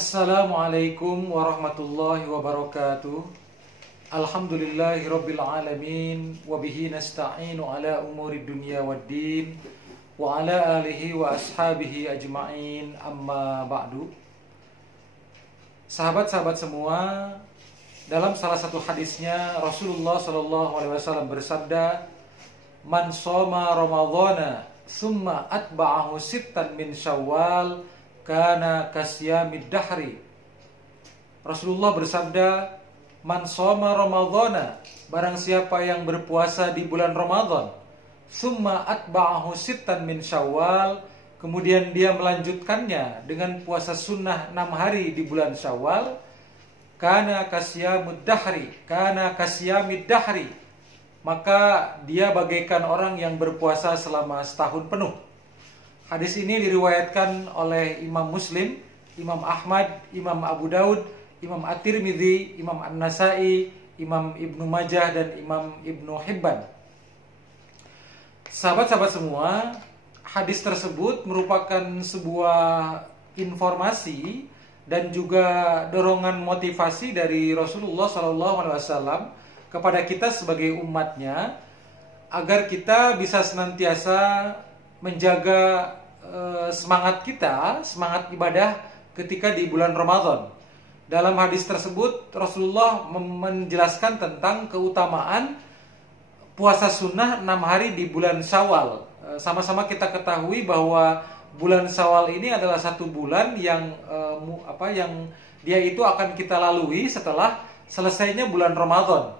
Assalamualaikum warahmatullahi wabarakatuh. Alhamdulillahirabbil alamin wa bihi nasta'inu ala umuri dunya waddin wa ala alihi wa ashabihi ajma'in, amma ba'du. Sahabat-sahabat semua, dalam salah satu hadisnya Rasulullah SAW bersabda, "Man shoma Ramadhana summa atba'ahu sittan min Syawal kana kasyamid dahri." Rasulullah bersabda, "Man shoma Ramadhana, barang siapa yang berpuasa di bulan Ramadan, summa atba'ahu sittan min Syawal, kemudian dia melanjutkannya dengan puasa sunnah 6 hari di bulan Syawal, kana kasyamid dahri, maka dia bagaikan orang yang berpuasa selama setahun penuh." Hadis ini diriwayatkan oleh Imam Muslim, Imam Ahmad, Imam Abu Daud, Imam At-Tirmidzi, Imam An-Nasai, Imam Ibnu Majah, dan Imam Ibnu Hibban. Sahabat-sahabat semua, hadis tersebut merupakan sebuah informasi dan juga dorongan motivasi dari Rasulullah SAW kepada kita sebagai umatnya, agar kita bisa senantiasa menjaga semangat kita, semangat ibadah ketika di bulan Ramadan. Dalam hadis tersebut Rasulullah menjelaskan tentang keutamaan puasa sunnah 6 hari di bulan Syawal. Sama-sama kita ketahui bahwa bulan Syawal ini adalah satu bulan yang dia itu akan kita lalui setelah selesainya bulan Ramadan.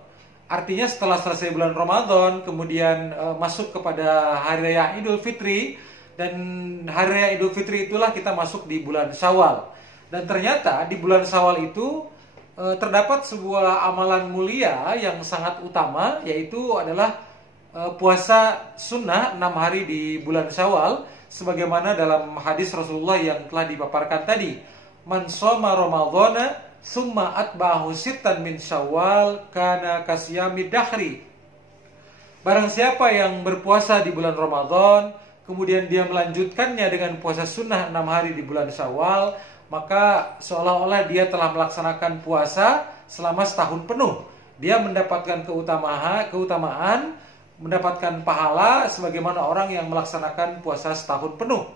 Artinya setelah selesai bulan Ramadan, kemudian masuk kepada Hari Raya Idul Fitri, dan Hari Raya Idul Fitri itulah kita masuk di bulan Syawal. Dan ternyata di bulan Syawal itu terdapat sebuah amalan mulia yang sangat utama, yaitu adalah puasa sunnah 6 hari di bulan Syawal, sebagaimana dalam hadis Rasulullah yang telah dipaparkan tadi. Man shoma Ramadhana summa atba'ahu sittan min Syawal kana kasyamid dahri. Barang siapa yang berpuasa di bulan Ramadan, kemudian dia melanjutkannya dengan puasa sunnah 6 hari di bulan Syawal, maka seolah-olah dia telah melaksanakan puasa selama setahun penuh. Dia mendapatkan keutamaan, mendapatkan pahala sebagaimana orang yang melaksanakan puasa setahun penuh.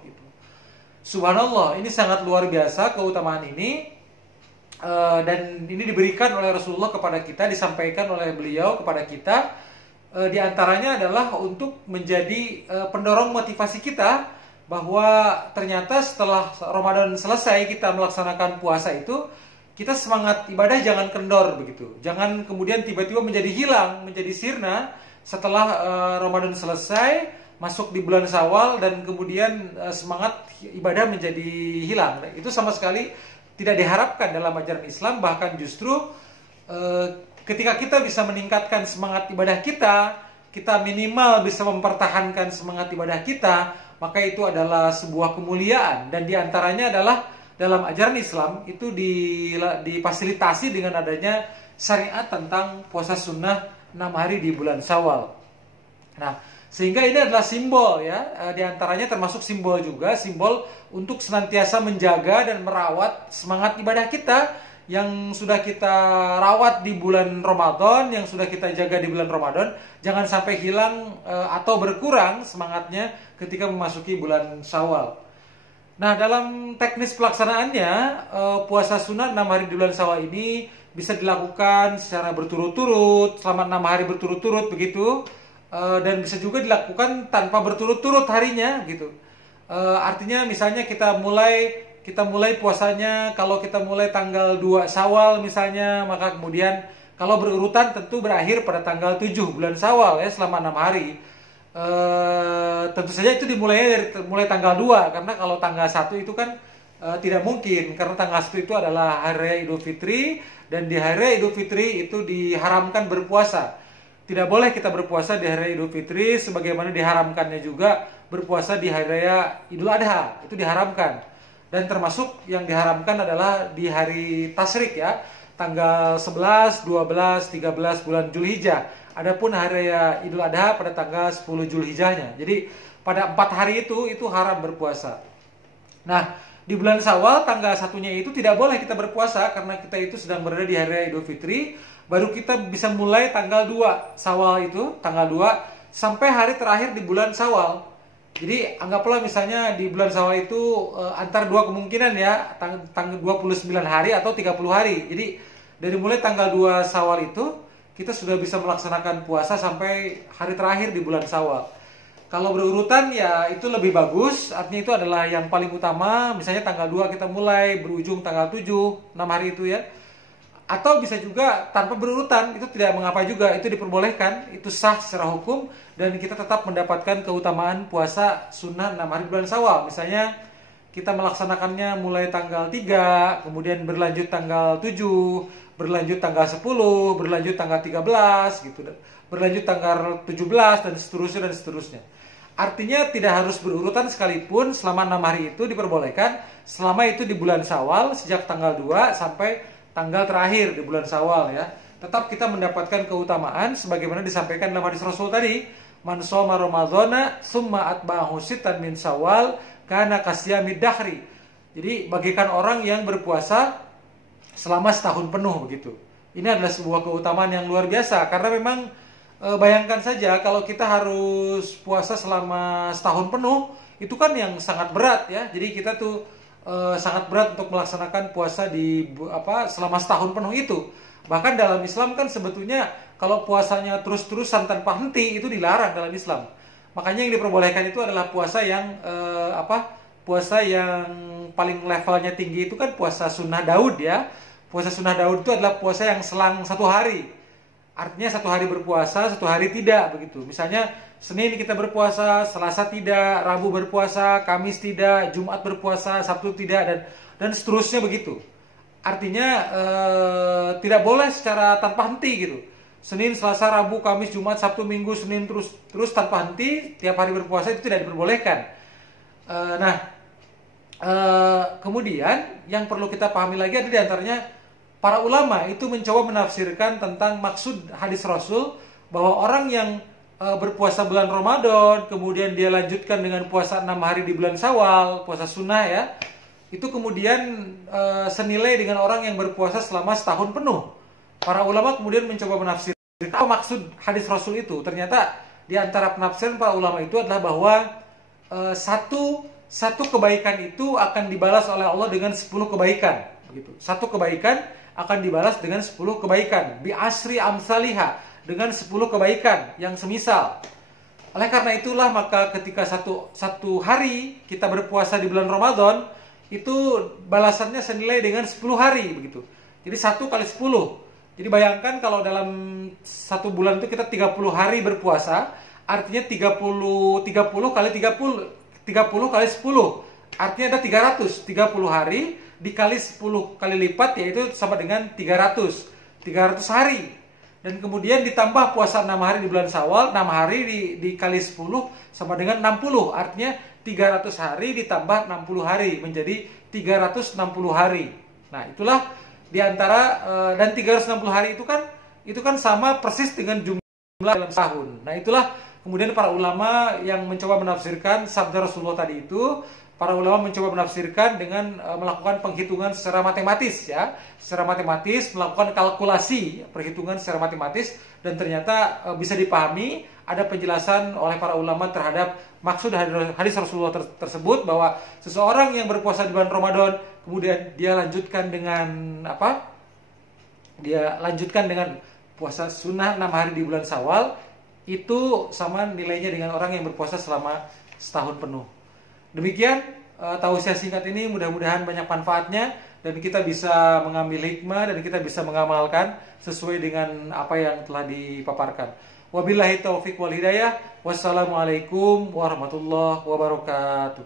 Subhanallah, ini sangat luar biasa keutamaan ini. Dan ini diberikan oleh Rasulullah kepada kita, disampaikan oleh beliau kepada kita. Di antaranya adalah untuk menjadi pendorong motivasi kita, bahwa ternyata setelah Ramadan selesai kita melaksanakan puasa itu, kita semangat ibadah jangan kendor begitu. Jangan kemudian tiba-tiba menjadi hilang, menjadi sirna setelah Ramadan selesai, masuk di bulan Syawal, dan kemudian semangat ibadah menjadi hilang. Itu sama sekali tidak diharapkan dalam ajaran Islam. Bahkan justru ketika kita bisa meningkatkan semangat ibadah kita minimal bisa mempertahankan semangat ibadah kita, maka itu adalah sebuah kemuliaan. Dan diantaranya adalah dalam ajaran Islam itu difasilitasi dengan adanya syariat tentang puasa sunnah 6 hari di bulan Syawal. Nah, sehingga ini adalah simbol ya, diantaranya termasuk simbol juga, simbol untuk senantiasa menjaga dan merawat semangat ibadah kita yang sudah kita rawat di bulan Ramadan, yang sudah kita jaga di bulan Ramadan, jangan sampai hilang atau berkurang semangatnya ketika memasuki bulan Syawal. Nah, dalam teknis pelaksanaannya, puasa sunnah 6 hari di bulan Syawal ini bisa dilakukan secara berturut-turut, selama 6 hari berturut-turut begitu. Dan bisa juga dilakukan tanpa berturut-turut harinya gitu. Artinya misalnya kita mulai puasanya, kalau kita mulai tanggal 2 Syawal misalnya, maka kemudian kalau berurutan tentu berakhir pada tanggal 7 bulan Syawal ya, selama 6 hari. Tentu saja itu dimulai mulai tanggal 2, karena kalau tanggal 1 itu kan tidak mungkin, karena tanggal 1 itu adalah Hari Raya Idul Fitri, dan di Hari Raya Idul Fitri itu diharamkan berpuasa. Tidak boleh kita berpuasa di Hari Raya Idul Fitri, sebagaimana diharamkannya juga berpuasa di Hari Raya Idul Adha. Itu diharamkan. Dan termasuk yang diharamkan adalah di hari Tasyrik ya, tanggal 11, 12, 13 bulan Zulhijjah. Adapun Hari Raya Idul Adha pada tanggal 10 Zulhijjahnya. Jadi pada 4 hari itu haram berpuasa. Nah, Di bulan Syawal tanggal 1-nya itu tidak boleh kita berpuasa karena kita itu sedang berada di hari raya Idul Fitri. Baru kita bisa mulai tanggal 2 Syawal itu, tanggal 2 sampai hari terakhir di bulan Syawal. Jadi anggaplah misalnya di bulan Syawal itu antara dua kemungkinan ya, tanggal 29 hari atau 30 hari. Jadi dari mulai tanggal 2 Syawal itu kita sudah bisa melaksanakan puasa sampai hari terakhir di bulan Syawal. Kalau berurutan ya itu lebih bagus, artinya itu adalah yang paling utama. Misalnya tanggal 2 kita mulai, berujung tanggal 7, 6 hari itu ya. Atau bisa juga tanpa berurutan, itu tidak mengapa juga, itu diperbolehkan, itu sah secara hukum dan kita tetap mendapatkan keutamaan puasa sunnah 6 hari bulan Syawal. Misalnya kita melaksanakannya mulai tanggal 3, kemudian berlanjut tanggal 7, berlanjut tanggal 10, berlanjut tanggal 13 gitu, berlanjut tanggal 17 dan seterusnya. Artinya tidak harus berurutan sekalipun, selama 6 hari itu diperbolehkan, selama itu di bulan Syawal sejak tanggal 2 sampai tanggal terakhir di bulan Syawal ya. Tetap kita mendapatkan keutamaan sebagaimana disampaikan dalam hadis Rasul tadi, man shoma ramadhana summa atba'ahu sittan min Syawal kana kasyamid dahri. Jadi bagikan orang yang berpuasa selama setahun penuh begitu. Ini adalah sebuah keutamaan yang luar biasa karena memang bayangkan saja kalau kita harus puasa selama setahun penuh, itu kan yang sangat berat ya. Jadi kita tuh sangat berat untuk melaksanakan puasa di selama setahun penuh itu. Bahkan dalam Islam kan sebetulnya kalau puasanya terus-terusan tanpa henti itu dilarang dalam Islam. Makanya yang diperbolehkan itu adalah puasa yang puasa yang paling levelnya tinggi itu kan puasa sunnah Daud ya. Puasa sunnah Daud itu adalah puasa yang selang 1 hari. Artinya 1 hari berpuasa, 1 hari tidak begitu. Misalnya Senin kita berpuasa, Selasa tidak, Rabu berpuasa, Kamis tidak, Jumat berpuasa, Sabtu tidak dan seterusnya begitu. Artinya tidak boleh secara tanpa henti gitu. Senin, Selasa, Rabu, Kamis, Jumat, Sabtu, Minggu, Senin terus tanpa henti tiap hari berpuasa itu tidak diperbolehkan. Kemudian yang perlu kita pahami lagi ada diantaranya para ulama itu mencoba menafsirkan tentang maksud hadis Rasul bahwa orang yang berpuasa bulan Ramadan, kemudian dia lanjutkan dengan puasa 6 hari di bulan Syawal, puasa sunnah ya, itu kemudian senilai dengan orang yang berpuasa selama setahun penuh. Para ulama kemudian mencoba menafsirkan apa maksud hadis Rasul itu. Ternyata di antara penafsiran para ulama itu adalah bahwa satu kebaikan itu akan dibalas oleh Allah dengan 10 kebaikan. Begitu. Satu kebaikan akan dibalas dengan 10 kebaikan. Bi asri amsaliha, dengan 10 kebaikan yang semisal. Oleh karena itulah maka ketika satu hari kita berpuasa di bulan Ramadan, itu balasannya senilai dengan 10 hari begitu. Jadi 1 kali 10. Jadi bayangkan kalau dalam 1 bulan itu kita 30 hari berpuasa, artinya 30 kali 30 kali 10. Artinya ada 330 hari dikali 10 kali lipat, yaitu sama dengan 300 hari. Dan kemudian ditambah puasa 6 hari di bulan Syawal, 6 hari dikali 10 sama dengan 60. Artinya 300 hari ditambah 60 hari menjadi 360 hari. Nah, itulah diantara dan 360 hari itu kan sama persis dengan jumlah dalam tahun. Nah, itulah kemudian para ulama yang mencoba menafsirkan sabda Rasulullah tadi itu. Para ulama mencoba menafsirkan dengan melakukan penghitungan secara matematis ya, secara matematis melakukan kalkulasi perhitungan secara matematis, dan ternyata bisa dipahami. Ada penjelasan oleh para ulama terhadap maksud hadis Rasulullah tersebut, bahwa seseorang yang berpuasa di bulan Ramadan kemudian dia lanjutkan dengan puasa sunnah 6 hari di bulan Syawal, itu sama nilainya dengan orang yang berpuasa selama setahun penuh. Demikian tausiah singkat ini, mudah-mudahan banyak manfaatnya dan kita bisa mengambil hikmah dan kita bisa mengamalkan sesuai dengan apa yang telah dipaparkan. Wabillahi taufiq wal hidayah. Wassalamualaikum warahmatullahi wabarakatuh.